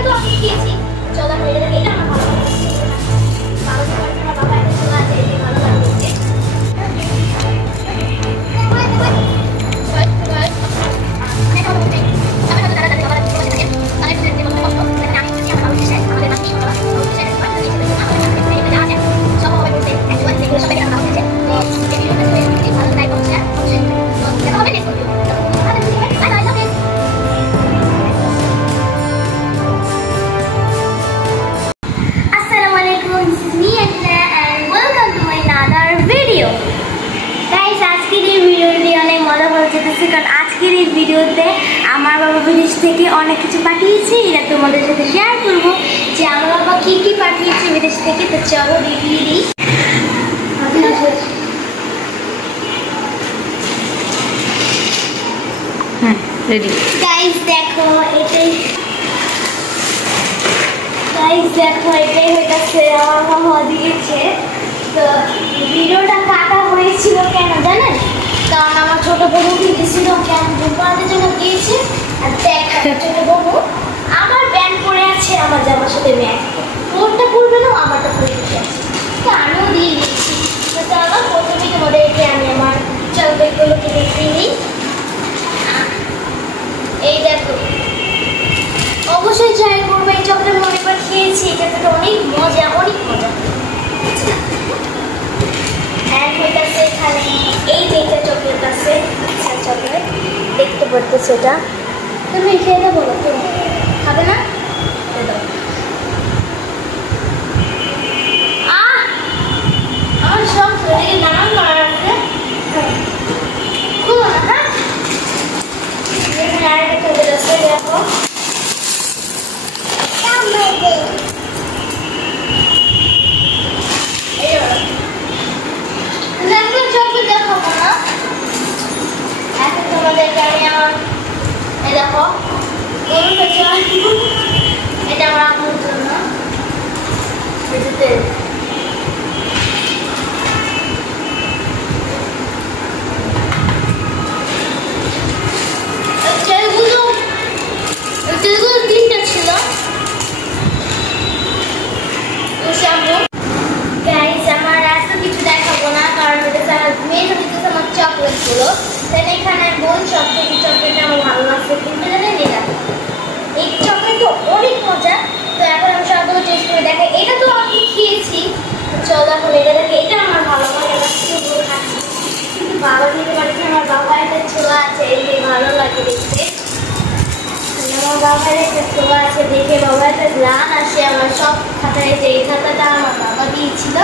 এটা তো আমি খেয়েছি। চলো আমরা এটা এটা আমার ভালো লাগে। ভালো লাগে না বাবা এটা চলে আছে এই ভালো লাগে। কারণ আজকের এই ভিডিওতে আমার বাবা বিদেশ থেকে অনেক কিছু পাঠিয়েছে, এটা তোমাদের সাথে শেয়ার করব যে আমার বাবা কি কি পাঠিয়েছে বিদেশ থেকে। তো চলো দেখিয়ে দিই। হ্যাঁ রেডি। গাইস দেখো এটাই, গাইস দেখো এটাই হইতাছে আমার বাবা দিয়েছে। তো ভিডিওটা কাটা হয়েছিল কেন জানেন? কারণ আমার ছোট বোনও গিয়েছিল ক্যাম্পিং করার জন্য গিয়েছে। আর দেখ ছোট বোনও আমার ব্যান্ড পরে আছে, আমার জামার সাথে ম্যাচ ওরটা পরবে না, আমারটা পরে আছে, তো আমিও দিয়ে দিয়েছি। তো চলো প্রথমে তোমাদেরকে আমি আমার চকলেটগুলোকে দেখিয়ে নিই। এই দেখো অবশ্যই ট্রাই করবে, এই চকলেট অনেকবার খেয়েছি, এটা অনেক মজা, অনেক মজা। এখানে এই যে একটা চকলেট আছে, চকলেট দেখতে পারতেছো, এটা তুমি খেয়ে দেবো, তুমি খাবে না? আমার সব শরীরে নানান করার আছে, খুলো না। হ্যাঁ এখানে আরেকটা চকলেট আছে, দেখো দেখো এটা আমার আম্মুর জন্য তিনটা ছিল। আমার এত কিছু দেখাবো না, কারণ মেন হচ্ছে আমার চকলেট গুলো। এখানে বল চকলেট আমার ভালো লাগছে, কিন্তু জানেন এটা এই চকলেট তো অনেক মজা। তো এখন আমি সবগুলো টেস্ট করে দেখাই। এটা তো আমি খেয়েছি, চলো এখন এটা দেখে। এটা আমার ভালো লাগে, কিন্তু বাবা দিতে পারছে, আমার বাবা একটা ছোঁয়া আছে, এই যে ভালো লাগে দেখতে। আমার বাবার একটা ছোঁয়া আছে দেখে বাবা একটা গ্রান আসে আমার সব খাতায়। যে এই খাতাটা আমার বাবা দিয়েছিল,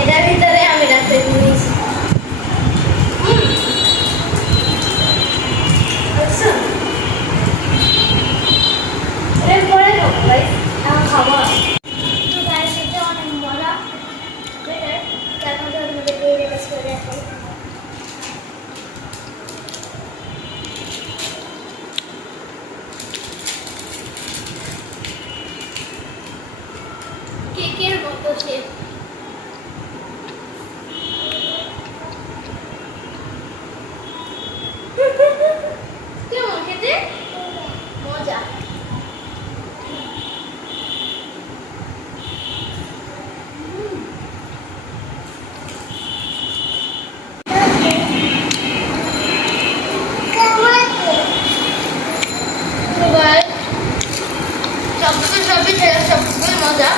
এটার ভিতরে আমি রাখতে দিয়েছি। কেকের মতো সে কেমন খেতে মজা। সবগুলোই মজা।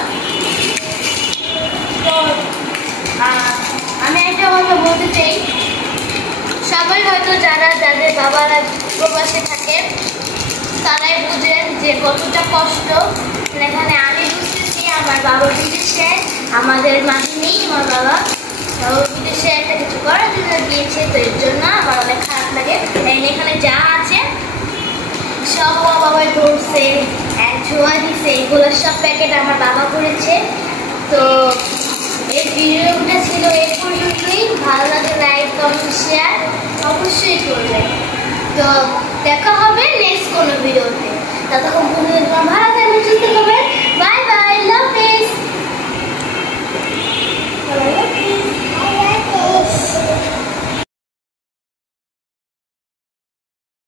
আমি একটা কথা বলতে চাই, সবাই হয়তো যাদের বাবারা প্রবাসে থাকে তারাই বুঝেন যে কতটা কষ্ট। এখানে আমি বুঝতেছি, আমার বাবা বিদেশে, আমাদের মাঝে নেই আমার বাবা, বিদেশে একটা কিছু করার জন্য গিয়েছে, তো এর জন্য আমার অনেক খারাপ লাগে। এখানে যা আছে সব আমার বাবাই ধরছে, ছোঁয়া দিছে, এগুলো সব প্যাকেট আমার বাবা করেছে। তো এই ভিডিওটা ছিল এই পর্যন্তই। ভালো লাগে লাইক কমেন্ট শেয়ার অবশ্যই করবে। তো দেখা হবে নেক্সট কোনো ভিডিওতে। ততক্ষণ ভালো থাকবে, সুস্থ থাকবে।